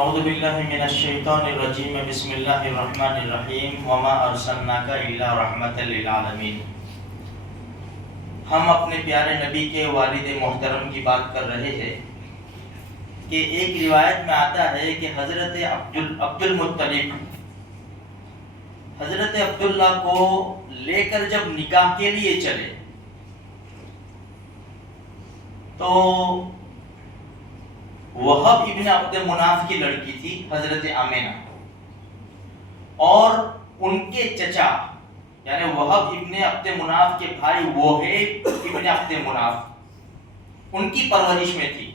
اعوذ باللہ من الشیطان الرجیم بسم اللہ الرحمن الرحیم وما ارسلناک الا رحمتا للعالمین۔ ہم اپنے پیارے نبی کے والد محترم کی بات کر رہے ہیں کہ ایک روایت میں آتا ہے کہ حضرت عبد المطلب حضرت عبداللہ کو لے کر جب نکاح کے لیے چلے تو وہب ابن عبد مناف کی لڑکی تھی حضرت آمینہ، اور ان کے چچا یعنی وہب ابن عبد مناف کے بھائی وہیب ابن عبد مناف ان کی پرورش میں تھی۔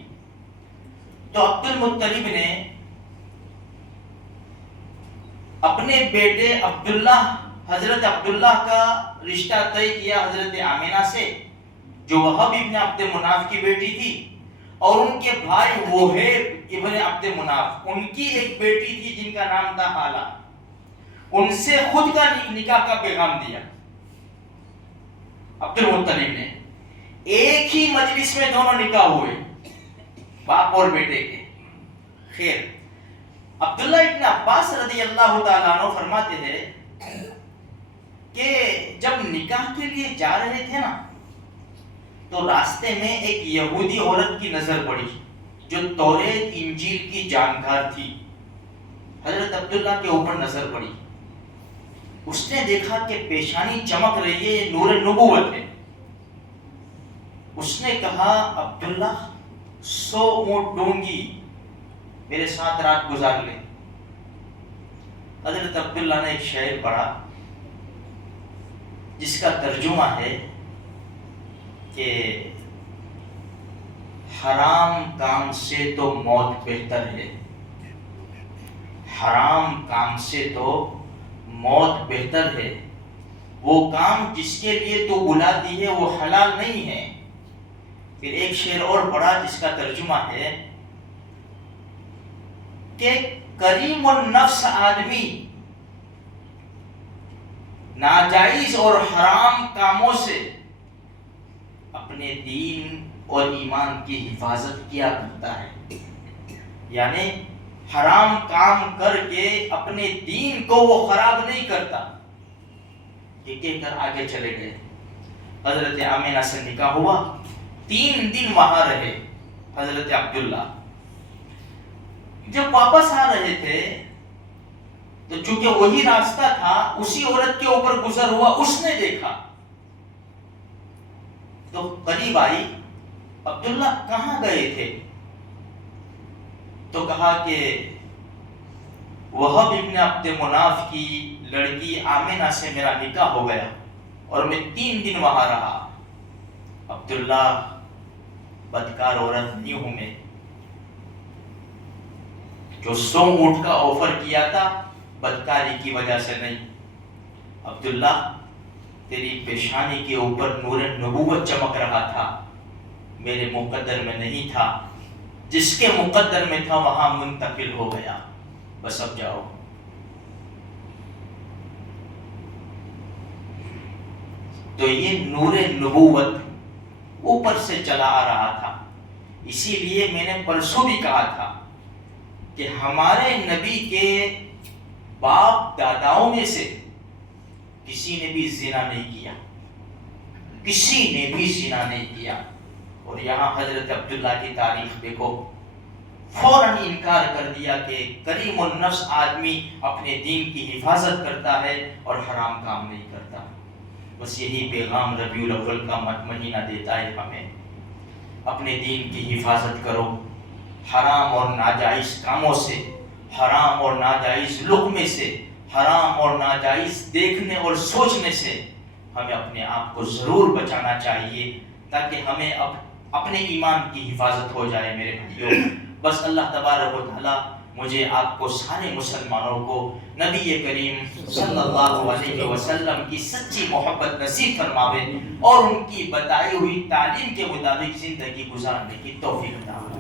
تو عبد المطلب نے اپنے بیٹے عبداللہ حضرت عبداللہ کا رشتہ طے کیا حضرت آمینہ سے جو وہب ابن عبد مناف کی بیٹی تھی، اور ان کے بھائی وہیب ابن عبد مناف ان کی ایک بیٹی تھی جن کا نام تھا حالہ، ان سے خود کا نکاح کا پیغام دیا عبد المطلب نے۔ ایک ہی مجلس میں دونوں نکاح ہوئے، باپ اور بیٹے کے۔ خیر، عبداللہ ابن عباس رضی اللہ تعالیٰ عنہ فرماتے ہیں کہ جب نکاح کے لیے جا رہے تھے نا تو راستے میں ایک یہودی عورت کی نظر پڑی جو توریت انجیل کی جانکار تھی۔ حضرت عبداللہ کے اوپر نظر پڑی، اس نے دیکھا کہ پیشانی چمک رہی ہے، یہ نور نبوت ہے۔ اس نے کہا عبداللہ 100 اونٹ دوں گی، میرے ساتھ رات گزار لے۔ حضرت عبداللہ نے ایک شعر پڑھا جس کا ترجمہ ہے کہ حرام کام سے تو موت بہتر ہے، حرام کام سے تو موت بہتر ہے، وہ کام جس کے لیے تو بلاتی ہے وہ حلال نہیں ہے۔ پھر ایک شعر اور پڑھا جس کا ترجمہ ہے کہ کریم النفس آدمی ناجائز اور حرام کاموں سے اپنے دین اور ایمان کی حفاظت کیا کرتا ہے، یعنی حرام کام کر کے اپنے دین کو وہ خراب نہیں کرتا۔ یہ کہہ کر آگے چلے گئے۔ حضرت آمینہ سے نکاح ہوا، 3 دن وہاں رہے حضرت عبداللہ۔ جب واپس آ رہے تھے تو چونکہ وہی راستہ تھا اسی عورت کے اوپر گزر ہوا، اس نے دیکھا تو قریب آئی، عبداللہ کہاں گئے تھے؟ تو کہا کہ وہب ابن عبد مناف کی لڑکی آمینہ سے میرا نکاح ہو گیا اور میں 3 دن وہاں رہا۔ عبداللہ بدکار عورت نہیں ہوں میں، جو 100 اونٹ کا آفر کیا تھا بدکاری کی وجہ سے نہیں۔ عبداللہ تیری پیشانی کے اوپر نور نبوت چمک رہا تھا، میرے مقدر میں نہیں تھا، جس کے مقدر میں تھا وہاں منتقل ہو گیا، بس اب جاؤ۔ تو یہ نور نبوت اوپر سے چلا آ رہا تھا۔ اسی لیے میں نے پرسوں بھی کہا تھا کہ ہمارے نبی کے باپ داداؤں میں سے کسی نے بھی زنا نہیں کیا، کسی نے بھی زنا نہیں کیا۔ اور یہاں حضرت عبداللہ کی تاریخ دیکھو، فوراً انکار کر دیا کہ کریم النفس آدمی اپنے دین کی حفاظت کرتا ہے اور حرام کام نہیں کرتا۔ بس یہی پیغام ربیع الاول کا مہینہ دیتا ہے ہمیں، اپنے دین کی حفاظت کرو، حرام اور ناجائز کاموں سے، حرام اور ناجائز لقمے سے، حرام اور ناجائز دیکھنے اور سوچنے سے ہمیں اپنے آپ کو ضرور بچانا چاہیے تاکہ ہمیں اپنے ایمان کی حفاظت ہو جائے۔ میرے بھائیوں، بس اللہ تبارک و تعالیٰ مجھے آپ کو سارے مسلمانوں کو نبی کریم صلی اللہ علیہ وسلم کی سچی محبت نصیب فرماوے اور ان کی بتائی ہوئی تعلیم کے مطابق زندگی گزارنے کی توفیق عطا فرمائے۔